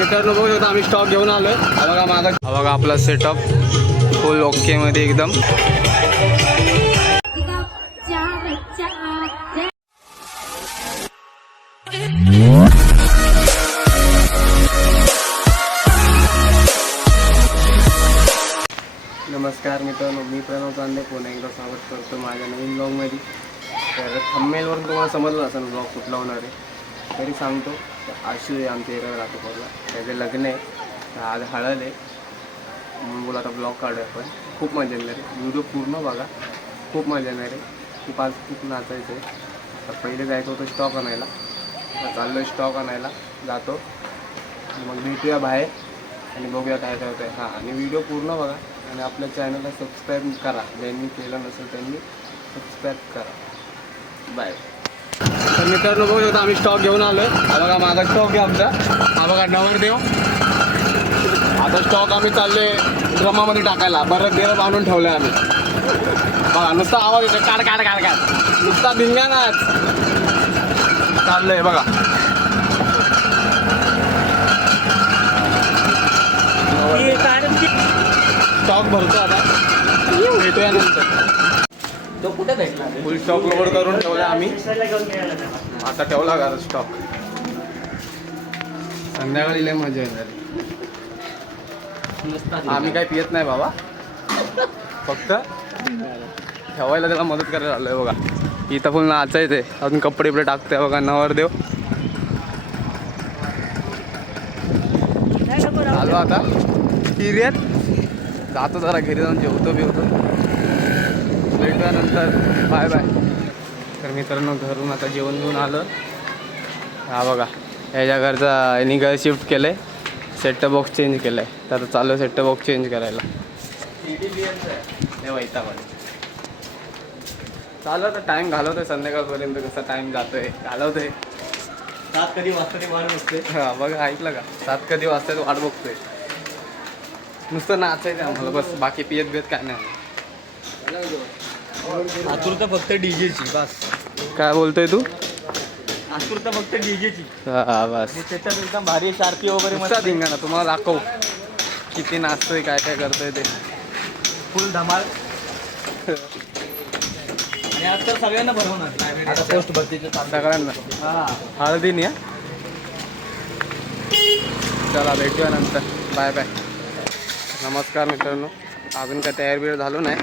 मित्रांनो बघू शकता आम्ही स्टॉक घेऊन आलोय. बघा माझा बघा आपला सेटअप फुल ओके मध्ये एकदम. नमस्कार मित्रांनो, मी प्रणव चांदे पुन्हा एकदा स्वागत करतो माझ्या नवीन ब्लॉगमध्ये. तर थंबनेलवरून तुम्हाला समजलं असेल ब्लॉग कुठला होणार आहे, तरी सांगतो. आशू आहे आमच्या एरियावर राहतो, त्याचे लग्न आहे, तर आज हळद आहे म्हणून बोला आता ब्लॉग काढूया आपण. खूप मजा येणार आहे, व्हिडिओ पूर्ण बघा, खूप मजा येणार आहे. खूप नाचायचं आहे. तर पहिले जायचं होतं स्टॉक आणायला, चाललो आहे स्टॉक आणायला, जातो मग भेटूया बाहेर आणि बघूया काय काय होतं आहे. हां, आणि व्हिडिओ पूर्ण बघा आणि आपल्या चॅनलला सबस्क्राईब करा, ज्यांनी केलं नसेल त्यांनी सबस्क्राईब करा. बाय. तर मित्रांनो बघू शकता आम्ही स्टॉक घेऊन आलो आहे. बघा माझा स्टॉक आहे आमचा, हा बघा नवरदेव. आता स्टॉक आम्ही चाललो आहे ड्रमामध्ये टाकायला. बरं देव बांधून ठेवलं आहे आम्ही. बघा नुसता आवाज येतो, काढ काढ काढ काढ, नुसता धिंगाणाच चाललं आहे बघा. स्टॉक भरतो आता, भेटूया नंतर. तो कुठे भेटला? फुल स्टॉक लोड करून ठेवला आम्ही. आता ठेवला का स्टॉक, संध्याकाळी लय मजा येणार. आम्ही काही पियत नाही बाबा, फक्त ठेवायला त्याला मदत करायला आलोय. बघा इथं फुल नाचायचंय, अजून कपडे बिपडे टाकते बघा नवरदेव. आलो आता एरियात, जातो जरा घरी जाऊन जेवतो बिवतो, भेटूया नंतर. Bye bye. तर मित्रांनो घरून आता जेवण घेऊन आलं. हा बघा ह्याच्या घरचा यांनी घर शिफ्ट केलं आहे, सेटअप बॉक्स चेंज केलं आहे. तर चालू आहे सेटअप बॉक्स चेंज करायला. चालू आता टाईम घालवतोय संध्याकाळपर्यंत. कसा टाईम जातोय घालवतोय. 7 कधी वाजता ते वाढ बघते. हां बघा ऐकलं का, 7 कधी वाजता वाट बघतोय. नुसतं नाचायचं आम्हाला बस, बाकी पियत बियत काय नाही. आतुरता फक्त डीजेची बस. काय बोलतोय तू? आतुरता फक्त डीजेची. हा बस, त्याच्यात एकदम भारी शार्पी वगैरे मस्त धिंगाणा. तुम्हाला दाखव किती नाचतोय, काय काय करतोय ते. फुल धमाल. आणि आज तर सगळ्यांना भरवणार आता पोस्ट भरतीचं सगळ्यांना. हां हळदी नाही. चला भेटूया नंतर. Bye bye. नमस्कार मित्रांनो, अजून काय तयार बियार झालो नाही.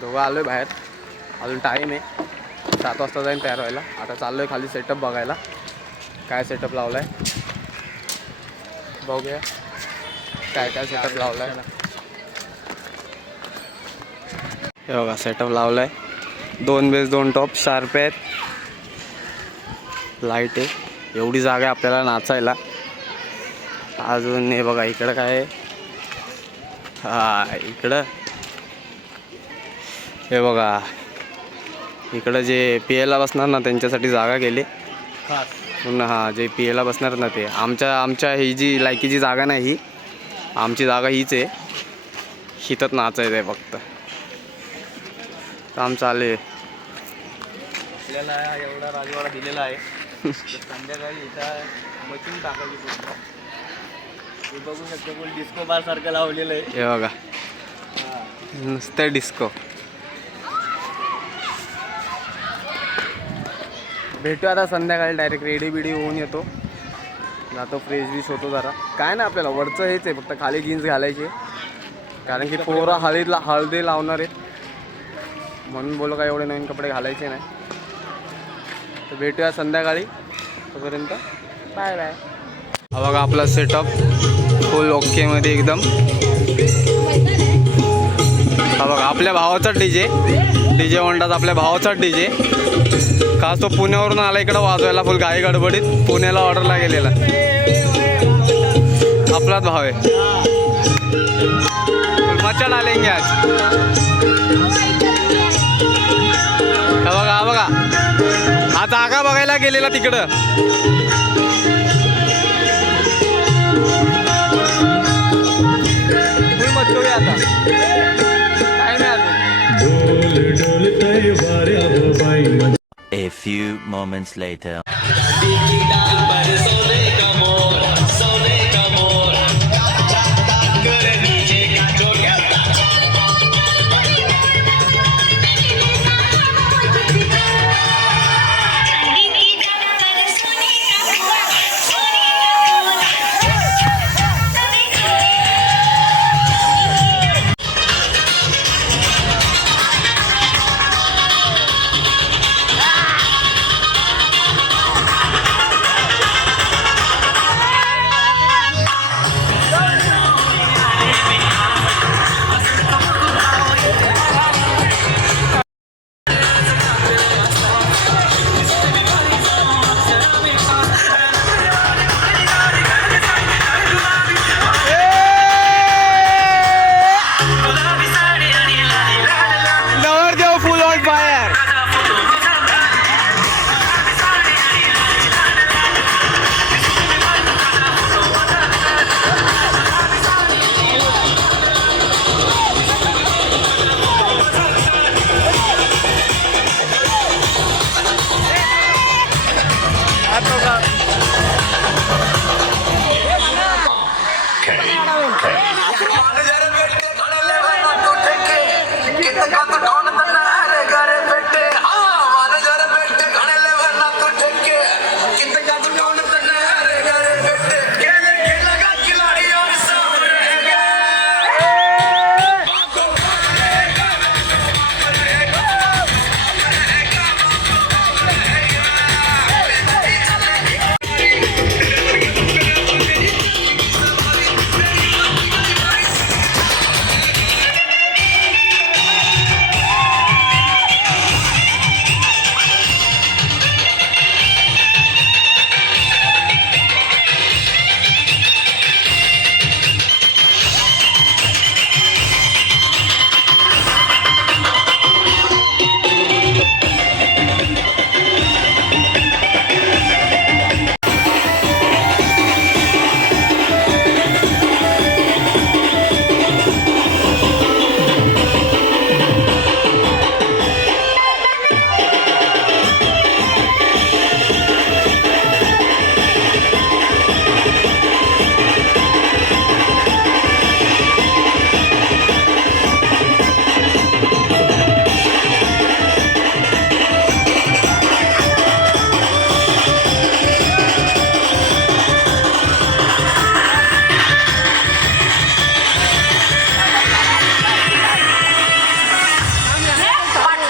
दोघं आलो आहे बाहेर, अजून टाईम आहे. 7 वाजता जाईन तयार व्हायला. आता चाललो आहे खाली सेटअप बघायला, काय सेटअप लावला आहे बघूया, काय काय सेटअप लावला आहे. हे बघा सेटअप लावला आहे. 2 बेस 2 टॉप शार्प आहेत, लाईट आहे. एवढी जागा आहे आपल्याला नाचायला. अजून हे बघा इकडं काय आहे. हा इकडं हे बघा, इकडं जे पियाला बसणार ना त्यांच्यासाठी जागा केली पुन्हा. हां जे पियाला बसणार ना ते आमच्या ही जी लायकीची जागा नाही, ही आमची जागा हीच आहे. हिथंच नाचायचं आहे फक्त. काम चालू आहे. आपल्याला एवढा राजवाडा दिलेला आहे. संध्याकाळी इथं मशीन टाकायची पूर्ण. हे बघू शकतो फुल डिस्को बार सारखं लावलेलं आहे. हे बघा नुसतं डिस्को. भेटू आता संध्याकाळी. डायरेक्ट रेडी बिडी होऊन येतो, जातो फ्रेश बिश होतो जरा. काय नाही आपल्याला वरचं हेच आहे, फक्त खाली जीन्स घालायची, कारण की पोरं हळदी लावणार आहेत म्हणून बोलो काय एवढे नवीन कपडे घालायचे नाही. तर भेटूया संध्याकाळी, तोपर्यंत बाय बाय. हा बघा आपला सेटअप फुल ओकेमध्ये एकदम. हा बघा आपल्या भावाचा डीजे होंडाचा, आपल्या भावाचा डीजे. खास तो पुण्यावरून आला इकडं वाजवायला फुल घाई गडबडीत. पुण्याला ऑर्डरला गेलेला, आपलाच भाव आहे. मचा डालेंगे आज. हा बघा हा जागा बघायला गेलेला तिकडं. फुल मच्छोगे आता काय नाही अजून. A few moments later.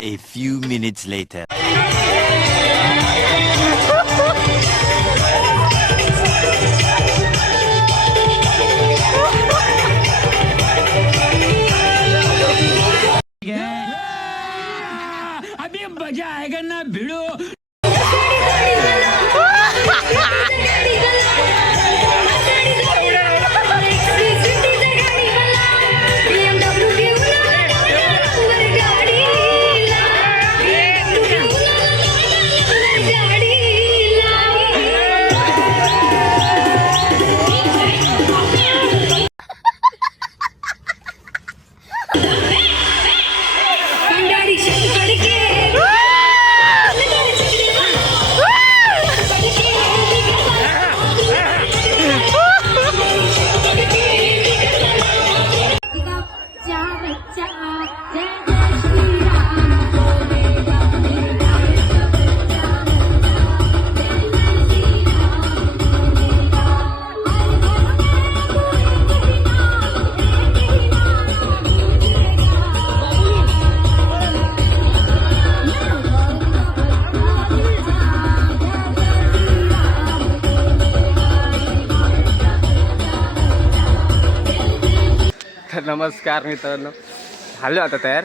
A few minutes later. अभी मजा आएगा ना भिड़ो. तर नमस्कार मित्रांनो, झालो आता तयार.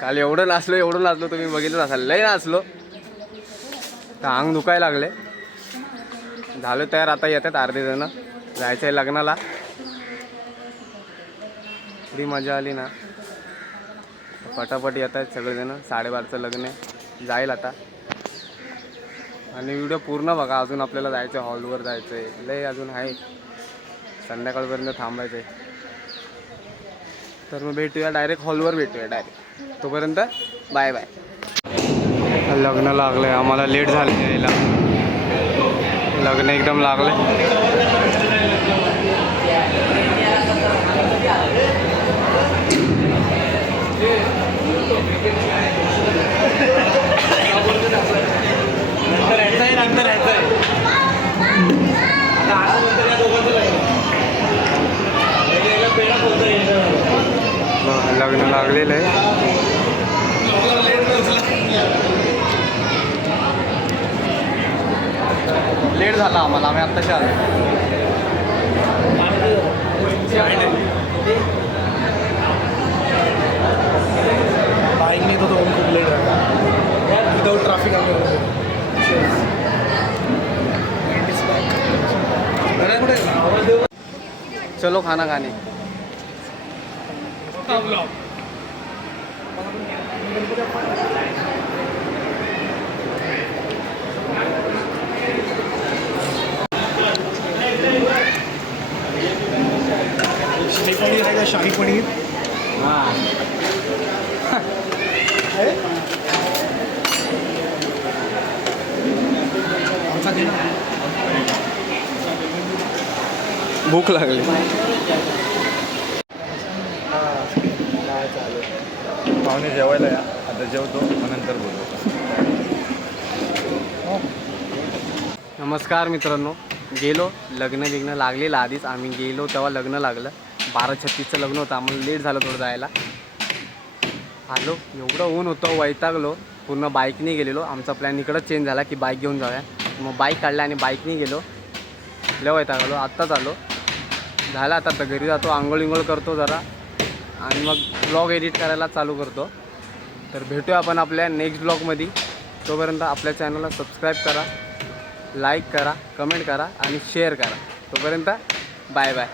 काल एवढं नाचलो तुम्ही बघितलं असाल, लय नाचलो तर अंग दुखायला लागले. झालो तयार, आता येतात अर्धे जण, जायचं आहे लग्नाला. थोडी मजा आली ना, पटापट येत आहेत सगळेजण. 12:30चं लग्न आहे, जाईल आता. आणि व्हिडिओ पूर्ण बघा, अजून आपल्याला जायचं आहे, हॉलवर जायचं आहे, लय अजून आहे, संध्याकाळपर्यंत थांबायचं आहे. तर मग भेटूया डायरेक्ट हॉलवर, भेटूया डायरेक्ट. तोपर्यंत बाय बाय. लग्न लागलं आहे, आम्हाला लेट झालं यायला. लग्न एकदम लागलं लग्न लागलेलं आहे. लेट झाला आम्हाला, आम्ही आत्ताशी आलो. बाईकने तो खूप लेट झाला, विदाउट ट्रॅफिक आलं. चलो खाना खाने. शाही पनीर आहे का? शाही पनीर आमचा घे ना. भूक लागली. पाहुणे जेवायला या, आता जेवतो मग नंतर बोलू. नमस्कार मित्रांनो, गेलो लग्न लागलेलं आधीच. आम्ही गेलो तेव्हा लग्न लागलं. 12:36चं लग्न होतं. आम्हाला लेट झालं थोडं जायला. आलो, एवढं ऊन होतं, वैतागलो. पूर्ण बाईकने गेलेलो. आमचा प्लॅन इकडंच चेंज झाला की बाईक घेऊन जाऊया. मग बाईक काढला आणि बाईकने गेलो. लय वैतागलो. आत्ताच आलो. झालं आता तर घरी जातो, आंघोळ करतो जरा आणि मग ब्लॉग एडिट करायला चालू करतो. तर भेटूया आपण आपल्या नेक्स्ट ब्लॉगमध्ये. तोपर्यंत आपल्या चॅनलला सबस्क्राईब करा, लाईक करा, कमेंट करा आणि शेअर करा. तोपर्यंत बाय बाय.